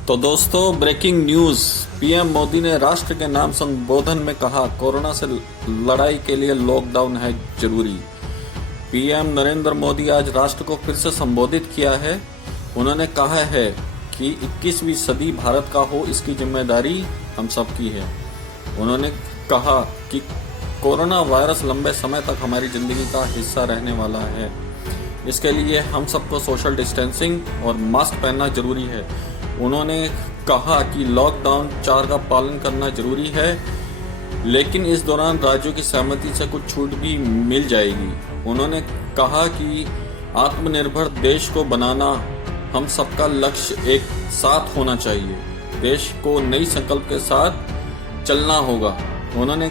तो दोस्तों, breaking news. PM Modi ने राष्ट्र के नाम संबोधन में कहा, कोरोना से लड़ाई के लिए लॉकडाउन है जरूरी। पीएम नरेंद्र मोदी आज राष्ट्र को फिर से संबोधित किया है। उन्होंने कहा है कि 21वीं सदी भारत का हो, इसकी जिम्मेदारी हम सबकी है। उन्होंने कहा कि कोरोना वायरस लंबे समय तक हमारी ज़िंदगी का हिस्सा रहने वाला है। इसके लिए हम सबको सोशल डिस्टेंसिंग और मास्क पहनना जरूरी है। उन्होंने कहा कि लॉकडाउन 4 का पालन करना जरूरी है, लेकिन इस दौरान राज्यों की सहमति से कुछ छूट भी मिल जाएगी। उन्होंने कहा कि आत्मनिर्भर देश को बनाना हम सबका लक्ष्य एक साथ होना चाहिए। देश को नई संकल्प के साथ चलना होगा। उन्होंने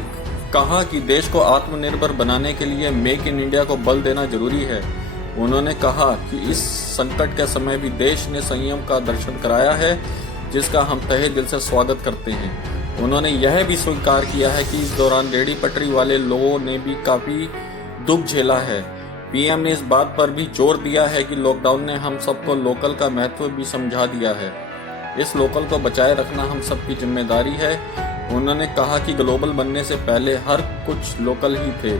कहा कि देश को आत्मनिर्भर बनाने के लिए मेक इन इंडिया को बल देना जरूरी है। उन्होंने कहा कि इस संकट के समय भी देश ने संयम का दर्शन कराया है, जिसका हम तहे दिल से स्वागत करते हैं। उन्होंने यह भी स्वीकार किया है कि इस दौरान रेहड़ी पटरी वाले लोगों ने भी काफी दुख झेला है। पीएम ने इस बात पर भी जोर दिया है कि लॉकडाउन ने हम सबको लोकल का महत्व भी समझा दिया है। इस लोकल को बचाए रखना हम सबकी जिम्मेदारी है। उन्होंने कहा कि ग्लोबल बनने से पहले हर कुछ लोकल ही थे,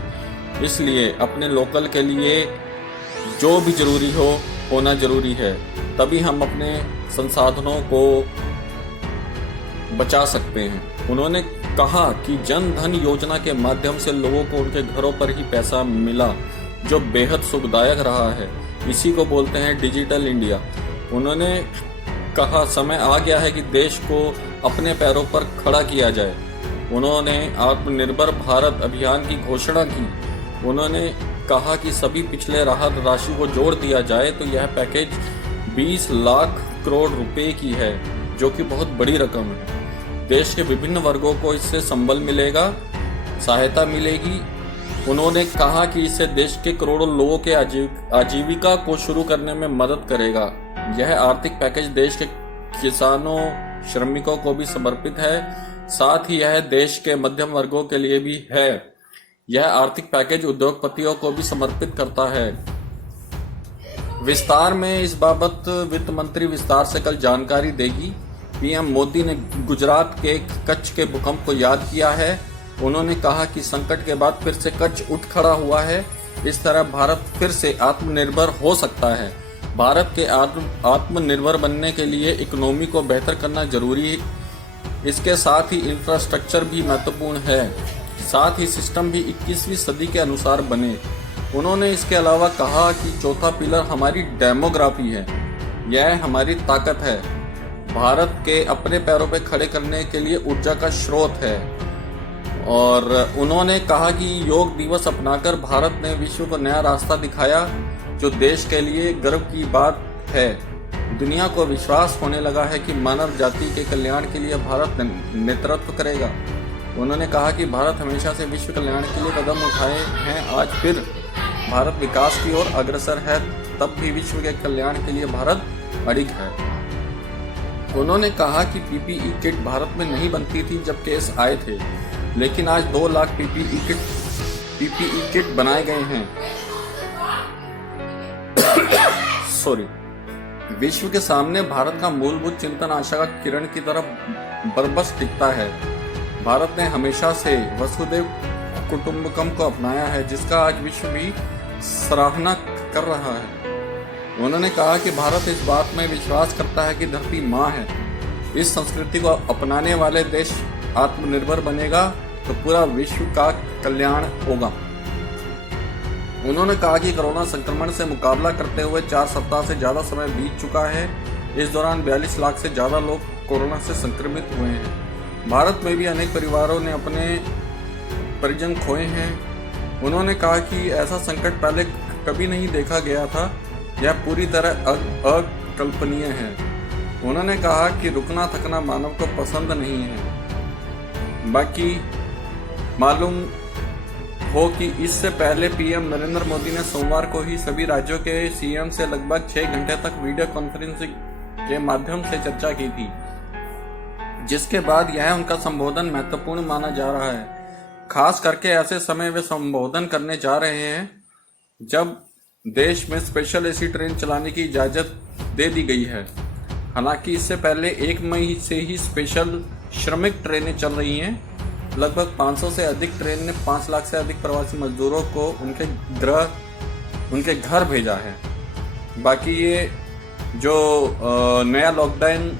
इसलिए अपने लोकल के लिए जो भी जरूरी हो होना जरूरी है, तभी हम अपने संसाधनों को बचा सकते हैं। उन्होंने कहा कि जन धन योजना के माध्यम से लोगों को उनके घरों पर ही पैसा मिला, जो बेहद सुखदायक रहा है। इसी को बोलते हैं डिजिटल इंडिया। उन्होंने कहा समय आ गया है कि देश को अपने पैरों पर खड़ा किया जाए। उन्होंने आत्मनिर्भर भारत अभियान की घोषणा की। उन्होंने कहा कि सभी पिछले राहत राशि को जोड़ दिया जाए तो यह पैकेज 20 लाख करोड़ रुपए की है, जो कि बहुत बड़ी रकम है। देश के विभिन्न वर्गों को इससे संबल मिलेगा, सहायता मिलेगी। उन्होंने कहा कि इससे देश के करोड़ों लोगों के आजीविका को शुरू करने में मदद करेगा। यह आर्थिक पैकेज देश के किसानों, श्रमिकों को भी समर्पित है, साथ ही यह देश के मध्यम वर्गों के लिए भी है। यह आर्थिक पैकेज उद्योगपतियों को भी समर्पित करता है। विस्तार में इस बाबत वित्त मंत्री विस्तार से कल जानकारी देगी। पीएम मोदी ने गुजरात के कच्छ के भूकंप को याद किया है। उन्होंने कहा कि संकट के बाद फिर से कच्छ उठ खड़ा हुआ है। इस तरह भारत फिर से आत्मनिर्भर हो सकता है। भारत के आत्मनिर्भर बनने के लिए इकोनॉमी को बेहतर करना जरूरी है। इसके साथ ही इंफ्रास्ट्रक्चर भी महत्वपूर्ण है, साथ ही सिस्टम भी 21वीं सदी के अनुसार बने। उन्होंने इसके अलावा कहा कि चौथा पिलर हमारी डेमोग्राफी है, यह हमारी ताकत है। भारत के अपने पैरों पर खड़े करने के लिए ऊर्जा का स्रोत है। और उन्होंने कहा कि योग दिवस अपनाकर भारत ने विश्व को नया रास्ता दिखाया, जो देश के लिए गर्व की बात है। दुनिया को विश्वास होने लगा है कि मानव जाति के कल्याण के लिए भारत नेतृत्व करेगा। उन्होंने कहा कि भारत हमेशा से विश्व कल्याण के लिए कदम उठाए हैं, आज फिर भारत विकास की ओर अग्रसर है, तब भी विश्व के कल्याण के लिए भारत अडिग है। उन्होंने कहा कि पीपीई किट भारत में नहीं बनती थी जब केस आए थे, लेकिन आज 2 लाख पीपीई किट बनाए गए हैं। विश्व के सामने भारत का मूलभूत चिंतन आशा का किरण की तरफ बरबस टिकता है। भारत ने हमेशा से वसुधैव कुटुंबकम को अपनाया है, जिसका आज विश्व भी सराहना कर रहा है। उन्होंने कहा कि भारत इस बात में विश्वास करता है कि धरती माँ है। इस संस्कृति को अपनाने वाले देश आत्मनिर्भर बनेगा तो पूरा विश्व का कल्याण होगा। उन्होंने कहा कि कोरोना संक्रमण से मुकाबला करते हुए 4 सप्ताह से ज्यादा समय बीत चुका है। इस दौरान 42 लाख से ज्यादा लोग कोरोना से संक्रमित हुए हैं। भारत में भी अनेक परिवारों ने अपने परिजन खोए हैं। उन्होंने कहा कि ऐसा संकट पहले कभी नहीं देखा गया था, यह पूरी तरह अकल्पनीय है। उन्होंने कहा कि रुकना थकना मानव को पसंद नहीं है। बाकी मालूम हो कि इससे पहले पीएम नरेंद्र मोदी ने सोमवार को ही सभी राज्यों के सीएम से लगभग 6 घंटे तक वीडियो कॉन्फ्रेंसिंग के माध्यम से चर्चा की थी, जिसके बाद यह उनका संबोधन महत्वपूर्ण माना जा रहा है। खास करके ऐसे समय वे संबोधन करने जा रहे हैं जब देश में स्पेशल एसी ट्रेन चलाने की इजाजत दे दी गई है। हालांकि इससे पहले 1 मई से ही स्पेशल श्रमिक ट्रेनें चल रही हैं। लगभग 500 से अधिक ट्रेन ने 5 लाख से अधिक प्रवासी मजदूरों को उनके घर भेजा है। बाकी ये जो नया लॉकडाउन